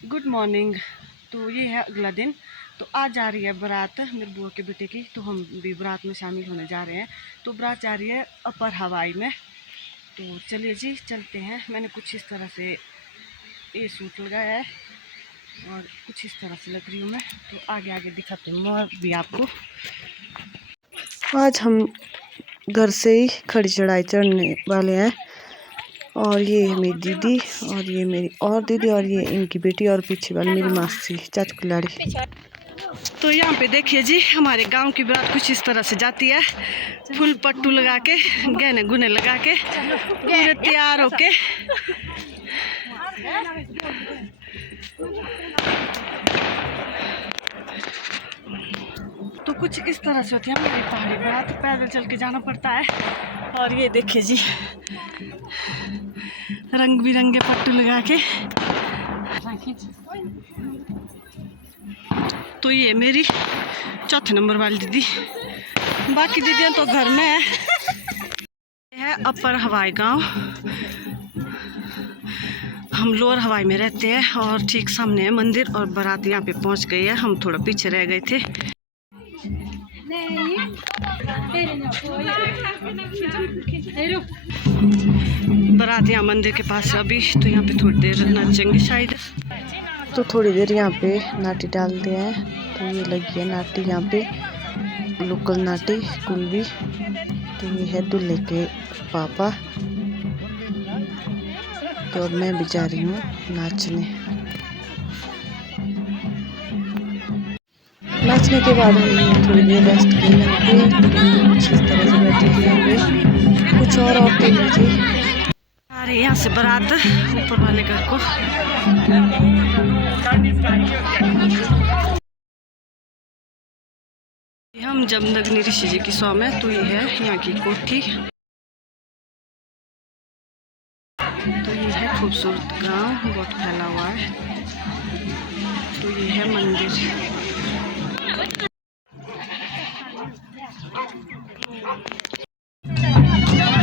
Good morning. तो ये है अगला दिन। तो आज जा रही है बारात मेरे बुआ के बेटे की, तो हम भी बारात में शामिल होने जा रहे हैं। तो बारात जा रही है अपर हवाई में। तो चलिए जी चलते हैं। मैंने कुछ इस तरह से ये सूट लगाया है और कुछ इस तरह से लग रही हूँ मैं। तो आगे आगे दिखाती हूँ और भी आपको। आज हम घर से ही खड़ी चढ़ाई चढ़ने वाले हैं। और ये है मेरी दीदी और ये मेरी और दीदी और ये इनकी बेटी और पीछे वाली मेरी मासी चाचू की लाड़ी। तो यहाँ पे देखिए जी हमारे गांव की बारात कुछ इस तरह से जाती है। फुल पट्टू लगा के, गहने गुने लगा के, पूरे तैयार होके। तो कुछ इस तरह से होती है हमारी पहाड़ी बारात। पैदल चल के जाना पड़ता है। और ये देखिए जी रंग बिरंगे पट्टू लगा के। तो ये मेरी चौथे नंबर वाली दीदी, बाकी दीदियाँ तो घर में है। यह है अपर हवाई गांव। हम लोअर हवाई में रहते हैं और ठीक सामने है मंदिर। और बारात यहाँ पे पहुँच गई है, हम थोड़ा पीछे रह गए थे। बारात यहाँ मंदिर के पास है अभी। तो यहाँ पे थोड़ी देर नाचेंगे शायद। तो थोड़ी देर यहाँ पे नाटी डाल दिया है। तो ये लगी है नाटी यहाँ पे, लोकल नाटी कुलवी। तो ये है दूल्हे के पापा। तो मैं भी जा रही हूँ नाचने। नाचने के बाद हम थोड़ी देर रेस्ट की यहाँ पे। कुछ इस तरह से बैठी थी यहाँ पे। कुछ और औरतें भी थी। आ रही यहाँ से बारात ऊपर वाले घर को। हम जमदग्नि ऋषि जी की सौ में। तो ये है यहाँ की कोठी। तो ये है खूबसूरत गांव, बहुत फैला हुआ है। तो ये है मंदिर।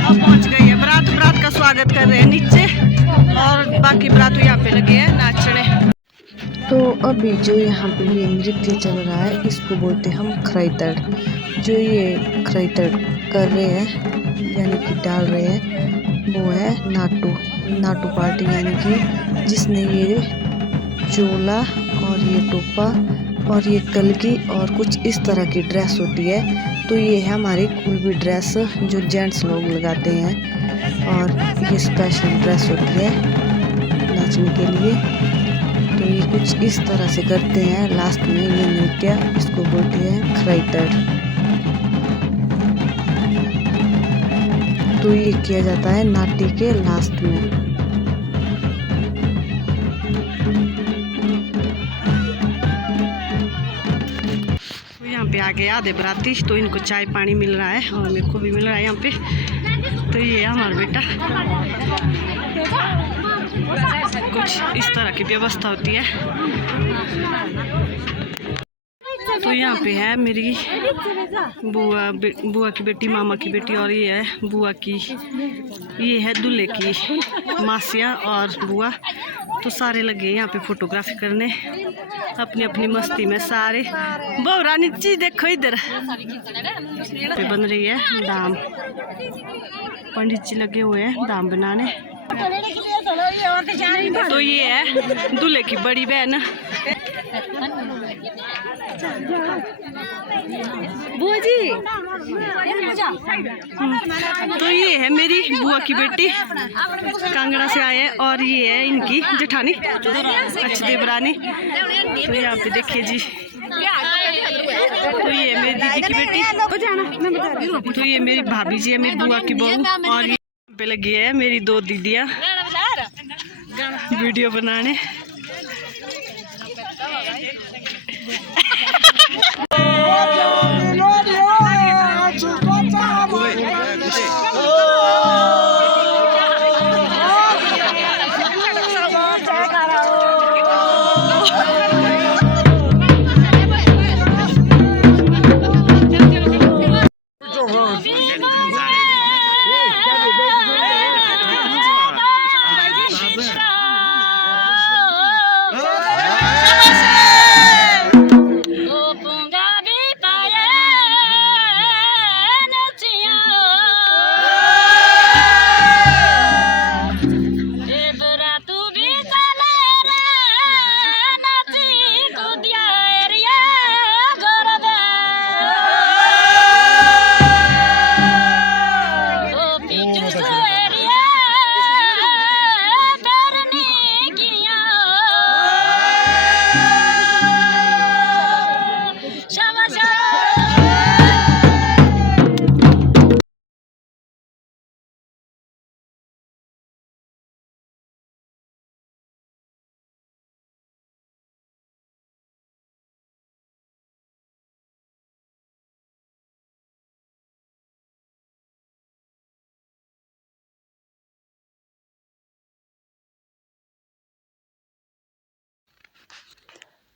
अब पहुंच गई है बारात। बारात का स्वागत कर रहे हैं नीचे और बाकी बारात यहाँ पे लगे हैं नाचने। तो अभी जो यहाँ पे ये नृत्य चल रहा है इसको बोलते हैं हम खराइतड़। जो ये खराइतड़ कर रहे हैं यानी कि डाल रहे हैं वो है नाटू। नाटू पार्टी यानी कि जिसने ये चोला और ये टोपा और ये कलगी और कुछ इस तरह की ड्रेस होती है। तो ये है हमारी कुलवी ड्रेस जो जेंट्स लोग लगाते हैं। और ये स्पेशल ड्रेस होती है नाचने के लिए। तो ये कुछ इस तरह से करते हैं लास्ट में ये नृत्य। इसको बोलते हैं खराइतड़। तो ये किया जाता है नाटी के लास्ट में। तो यहाँ पे आ गए आधे बाराती। तो इनको चाय पानी मिल रहा है और मेरे को भी मिल रहा है यहाँ पे। तो ये है हमारा बेटा। कुछ इस तरह की व्यवस्था होती है। तो यहाँ पे है मेरी बुआ की बेटी, मामा की बेटी और ये है बुआ की, ये है दूल्हे की मासिया और बुआ। तो सारे लगे यहाँ पे फोटोग्राफी करने अपनी अपनी मस्ती में सारे। बहु रानी जी देखो इधर पे बन रही है दाम। पंडित जी लगे हुए हैं दाम बनाने। तो ये है दूल्हे की बड़ी बहन बुआजी। तो ये है मेरी बुआ की बेटी, कांगड़ा से आए हैं। और ये है इनकी जेठानी देवरानी। तो यहाँ पे देखिए जी। तो ये मेरी दीदी की बेटी। तो ये मेरी भाभी जी है, मेरी बुआ की बहू। और ये पे लगी है मेरी दो दीदियाँ वीडियो बनाने।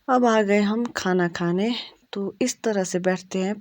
अब आ गए हम खाना खाने। तो इस तरह से बैठते हैं